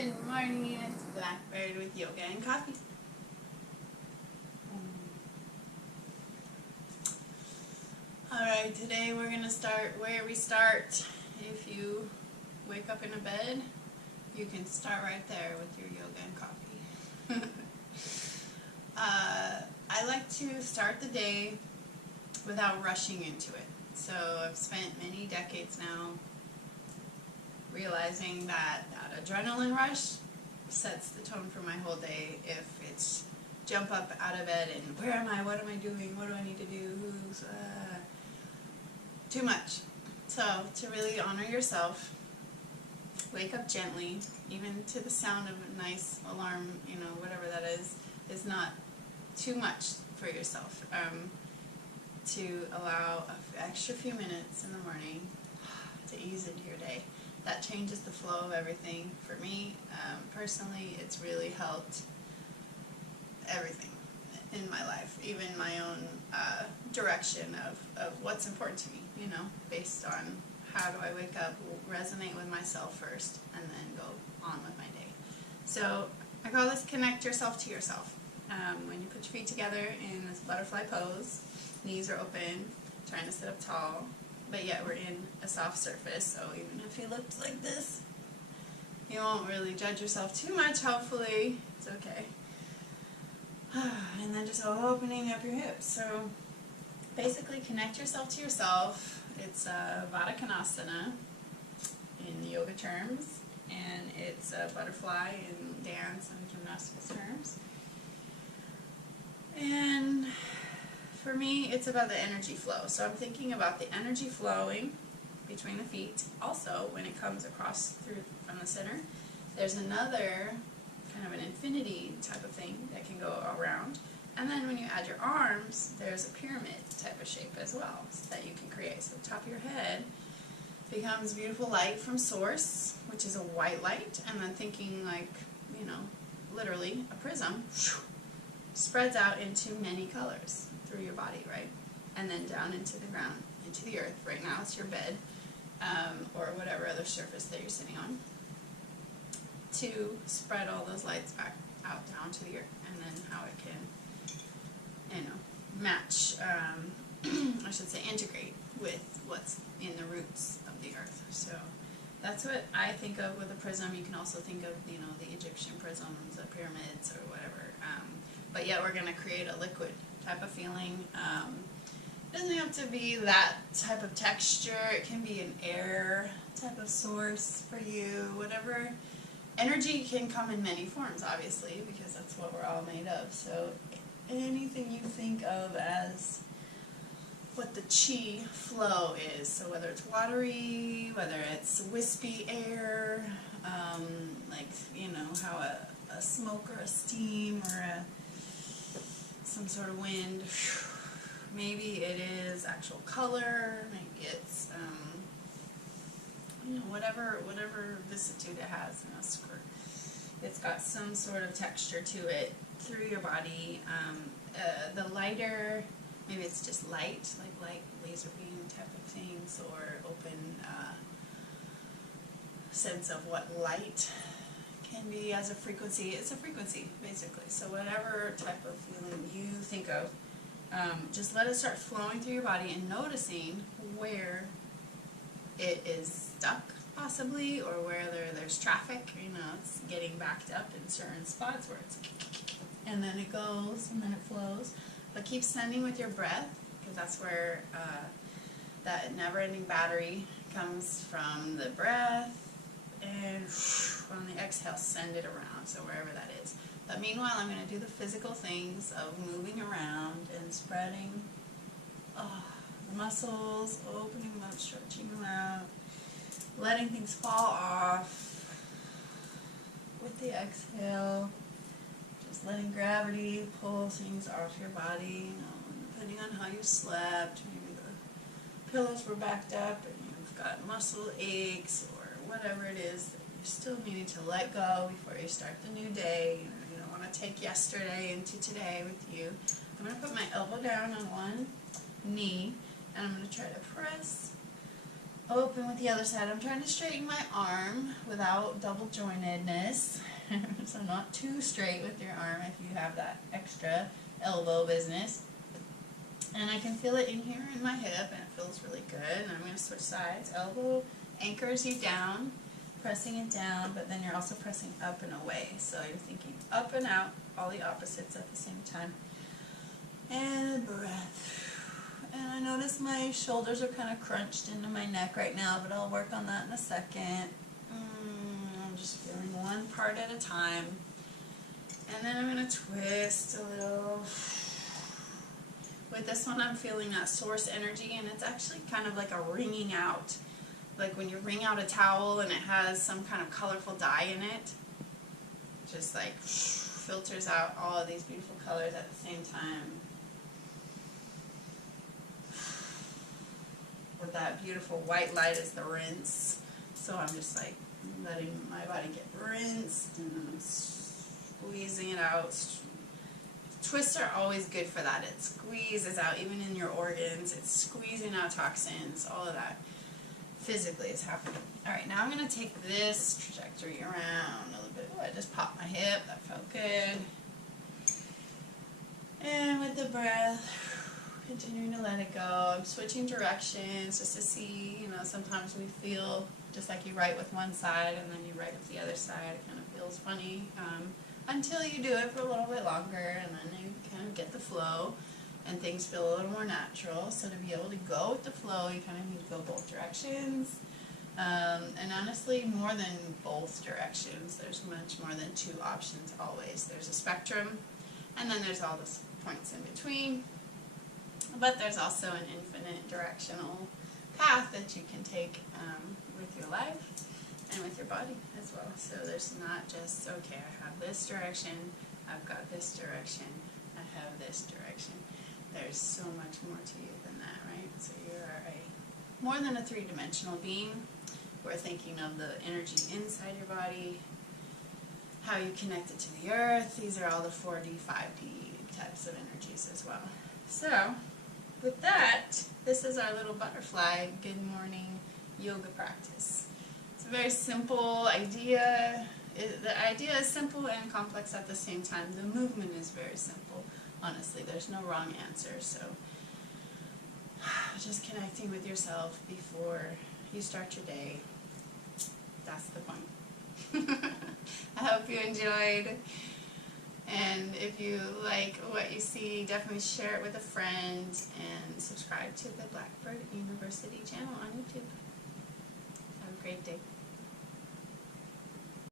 Good morning, it's Blackbird with yoga and coffee. Alright, today we're going to start where we start. If you wake up in a bed, you can start right there with your yoga and coffee. I like to start the day without rushing into it. So I've spent many decades now realizing that adrenaline rush sets the tone for my whole day. If it's jump up out of bed and where am I, what am I doing, what do I need to do, who's too much. So to really honor yourself, wake up gently, even to the sound of a nice alarm, whatever that is not too much for yourself. To allow an extra few minutes in the morning to ease into your day. That changes the flow of everything. For me, personally, it's really helped everything in my life, even my own direction of what's important to me, based on how do I wake up, resonate with myself first, and then go on with my day. So I call this connect yourself to yourself. When you put your feet together in this butterfly pose, knees are open, trying to sit up tall, but yet we're in a soft surface, so even if you looked like this, you won't really judge yourself too much, hopefully. It's okay. And then just opening up your hips. So basically connect yourself to yourself. It's Baddha Konasana in yoga terms, and it's a butterfly in dance and gymnastics terms. And for me, it's about the energy flow. So I'm thinking about the energy flowing between the feet. Also, when it comes across through from the center, there's another kind of an infinity type of thing that can go around. And then when you add your arms, there's a pyramid type of shape as well that you can create. So the top of your head becomes beautiful light from source, which is a white light. And then thinking like, literally a prism, spreads out into many colors through your body, right? And then down into the ground, into the earth. Right now it's your bed, or whatever other surface that you're sitting on, to spread all those lights back out down to the earth, and then how it can, match, I should say integrate with what's in the roots of the earth. So that's what I think of with a prism. You can also think of, the Egyptian prisms, the pyramids, or whatever. But yet we're going to create a liquid type of feeling. It doesn't have to be that type of texture. It can be an air type of source for you. Whatever. Energy can come in many forms, obviously, because that's what we're all made of. So anything you think of as what the chi flow is. So whether it's watery, whether it's wispy air, how a smoke or a steam or some sort of wind. Maybe it is actual color. Maybe it's whatever vicissitude it has. It's got some sort of texture to it through your body. The lighter, maybe it's just light, like light laser beam type of things, or open sense of what light can be as a frequency. It's a frequency, basically. So whatever type of feeling you think of, just let it start flowing through your body and noticing where it is stuck, possibly, or where there's traffic. It's getting backed up in certain spots where it's, and then it goes, and then it flows. But keep sending with your breath, because that's where that never-ending battery comes from the breath. And on the exhale, send it around, so wherever that is. But meanwhile, I'm going to do the physical things of moving around and spreading the muscles, opening them up, stretching them out, letting things fall off with the exhale. Just letting gravity pull things off your body, depending on how you slept. Maybe the pillows were backed up and you've got muscle aches, or whatever it is that you're still needing to let go before you start the new day. You don't want to take yesterday into today with you. I'm going to put my elbow down on one knee, and I'm going to try to press Open with the other side. I'm trying to straighten my arm without double jointedness. So not too straight with your arm if you have that extra elbow business. And I can feel it in here in my hip, and it feels really good. And I'm going to switch sides. Elbow anchors you down, pressing it down, but then you're also pressing up and away. So you're thinking up and out, all the opposites at the same time. And breath. And I notice my shoulders are kind of crunched into my neck right now, but I'll work on that in a second. I'm just feeling one part at a time. And then I'm going to twist a little. With this one, I'm feeling that source energy, and it's actually kind of like a wringing out. Like when you wring out a towel and it has some kind of colorful dye in it. Just like filters out all of these beautiful colors at the same time. With that beautiful white light as the rinse. So I'm just like letting my body get rinsed and then I'm squeezing it out. Twists are always good for that. It squeezes out, even in your organs, it's squeezing out toxins, all of that physically is happening. Alright, now I'm going to take this trajectory around a little bit. Oh, I just popped my hip, that felt good. And with the breath, continuing to let it go. I'm switching directions just to see, you know, sometimes we feel just like you write with one side and then you write with the other side. It kind of feels funny until you do it for a little bit longer, and then you kind of get the flow and things feel a little more natural. So to be able to go with the flow, you kind of need to go both directions. And honestly, more than both directions. There's much more than two options always. There's a spectrum, and then there's all the points in between. But there's also an infinite directional path that you can take with your life and with your body as well. So there's not just, okay, I have this direction, I've got this direction, I have this direction. There's so much more to you than that, right? So you are more than a three-dimensional being. We're thinking of the energy inside your body, how you connect it to the earth. These are all the 4D, 5D types of energies as well. So with that, this is our little butterfly good morning yoga practice. It's a very simple idea. The idea is simple and complex at the same time. The movement is very simple. Honestly, there's no wrong answer. So just connecting with yourself before you start your day. That's the point. I hope you enjoyed. And if you like what you see, definitely share it with a friend and subscribe to the Blackbird University channel on YouTube. Have a great day.